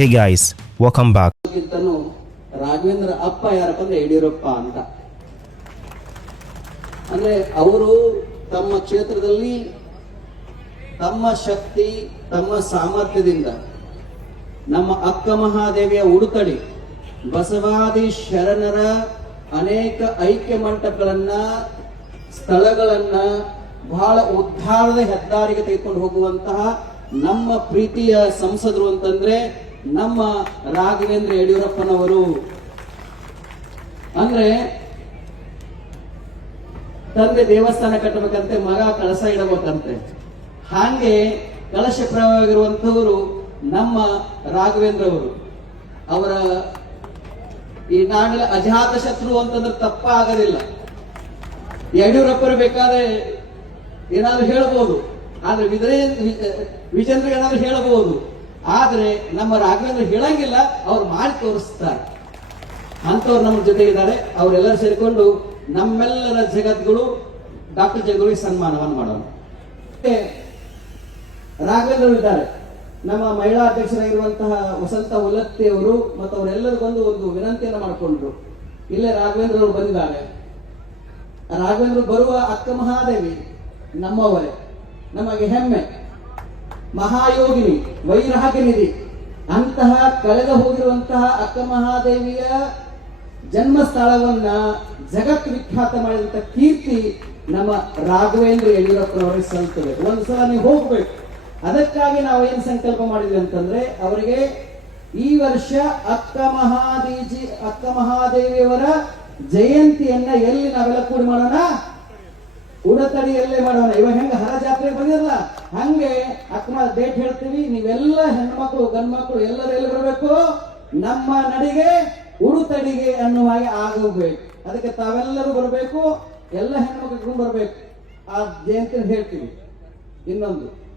Hey guys, welcome back Raghavendra ಅಪ್ಪ ಯಾರಪ್ಪ ಅಂದ್ರೆ ಯಡಿಯೂರಪ್ಪ ಅಂತ. ಅಂದ್ರೆ ಅವರು ತಮ್ಮ ಕ್ಷೇತ್ರದಲ್ಲಿ ತಮ್ಮ ಶಕ್ತಿ ತಮ್ಮ ಸಾಮರ್ಥ್ಯದಿಂದ ನಮ್ಮ ಅಕ್ಕ ಮಹಾದೇವಿಯ ಉಡುತಡಿ ಬಸವಾದಿ ಶರಣರ ಅನೇಕ ಐಕ್ಯ ಮಂಟಪಗಳನ್ನ ಸ್ಥಳಗಳನ್ನ ಬಹಳ ಉದ್ಧಾರದ ಹೆದ್ದಾರಿಗೆ ತೆಗೆದುಕೊಂಡು ಹೋಗುವಂತಹ ನಮ್ಮ ಪ್ರೀತಿಯ ಸಂಸದರು ಅಂತಂದ್ರೆ ನಮ್ಮ ರಾಘವೇಂದ್ರ ಯಡಿಯೂರಪ್ಪನವರು. ಅಂದ್ರೆ, ತಂದೆ ದೇವಸ್ಥಾನ ಕಟ್ಟಬೇಕಂತೆ, ಮಗ ಕಳಸ ಇಡಬೇಕಂತೆ. ಹಾಗೆ ಕಳಶ ಪ್ರವಾಗಿರುವಂತವರು ನಮ್ಮ ರಾಘವೇಂದ್ರ ಅವರು ಅವರ ಈ ನಾಡಿನ ಅಜಾತ ಶತ್ರು ಅಂತಂದ್ರೆ ತಪ್ಪಾಗದಿಲ್ಲ. ಯಡಿಯೂರಪ್ಪರು ಬೇಕಾದ್ರೆ ಏನಾದ್ರು ಹೇಳಬಹುದು ಆದ್ರೆ ವಿಜೇಂದ್ರ ಏನಾದ್ರು ಹೇಳಬಹುದು ಆದ್ರೆ ನಮ್ಮ ರಾಘವೇಂದ್ರ ಹೇಳಂಗಿಲ್ಲ, ಅವ್ರು ಮಾಡಿ ತೋರಿಸ್ತಾರೆ. ಅಂತವ್ರು ನಮ್ಮ ಜೊತೆ ಇದ್ದಾರೆ, ಅವರೆಲ್ಲರೂ ಸೇರಿಕೊಂಡು ನಮ್ಮೆಲ್ಲರ ಜಗದ್ಗುರು ಡಾಕ್ಟರ್ ಜಗದ್ಗುರಿಗೆ ಸನ್ಮಾನವನ್ನು ಮಾಡೋಣ. ರಾಘವೇಂದ್ರ ಇದ್ದಾರೆ. ನಮ್ಮ ಮಹಿಳಾ ಅಧ್ಯಕ್ಷರಾಗಿರುವಂತಹ ವಸಂತ ಉಲತ್ತಿ ಅವರು ಮತ್ತು ಅವರೆಲ್ಲರಿಗೊಂದು ಒಂದು ವಿನಂತಿಯನ್ನು ಮಾಡಿಕೊಂಡ್ರು. ಇಲ್ಲೇ ರಾಘವೇಂದ್ರ ಅವರು ಬಂದಿದ್ದಾರೆ. ರಾಘವೇಂದ್ರ ಬರುವ ಅಕ್ಕ ಮಹಾದೇವಿ ನಮ್ಮವರೇ. ನಮಗೆ ಹೆಮ್ಮೆ. ಮಹಾಯೋಗಿನಿ, ವೈರಾಗ್ಯನಿಧಿ. ಅಂತಹ ಕಳೆದ ಹೋಗಿರುವಂತಹ ಅಕ್ಕ ಮಹಾದೇವಿಯ ಜನ್ಮಸ್ಥಳವನ್ನ ಜಗತ್ ವಿಖ್ಯಾತ ಮಾಡಿದಂತ ಕೀರ್ತಿ ನಮ್ಮ ರಾಘವೇಂದ್ರ ಯಡಿಯೂರಪ್ಪನವರಿಗೆ ಸಲ್ತದೆ ಒಂದ್ಸಲ ನೀವು ಹೋಗ್ಬೇಕು. ಅದಕ್ಕಾಗಿ ನಾವು ಏನ್ ಸಂಕಲ್ಪ ಮಾಡಿದ್ವಿ ಅಂತಂದ್ರೆ, ಅವರಿಗೆ ಈ ವರ್ಷ ಅಕ್ಕ ಮಹಾದೇಜಿ, ಅಕ್ಕ ಮಹಾದೇವಿಯವರ ಜಯಂತಿಯನ್ನ ಎಲ್ಲಿ ನಾವೆಲ್ಲ ಕೂಡಿ ಮಾಡೋಣ? ಉಡತಡಿಯಲ್ಲೇ ಮಾಡೋಣ. ಇವಾಗ ಹೆಂಗ ಹರ ಜಾತ್ರೆ ಬಂದಿರಲ್ಲ ಹಂಗೆ ಅಕ್ಕ ಡೇಟ್ ಹೇಳ್ತೀವಿ. ನೀವೆಲ್ಲ ಹೆಣ್ಮಕ್ಳು, ಗಂಡ್ಮಕ್ಳು ಎಲ್ಲರೂ ಎಲ್ಲಿ ಬರಬೇಕು? ನಮ್ಮ ನಡಿಗೆ ಉಡುತಡಿಗೆ ಅನ್ನುವ ಹಾಗೆ ಆಗೋಗ್ಬೇಕು ಅದಕ್ಕೆ ತಾವೆಲ್ಲರೂ ಬರಬೇಕು. ಎಲ್ಲ ಹೆಣ್ಮಕ್ಳು ಬರಬೇಕು. ಆ ಜಯಂತಿ ಹೇಳ್ತೀವಿ. ಇನ್ನೊಂದು.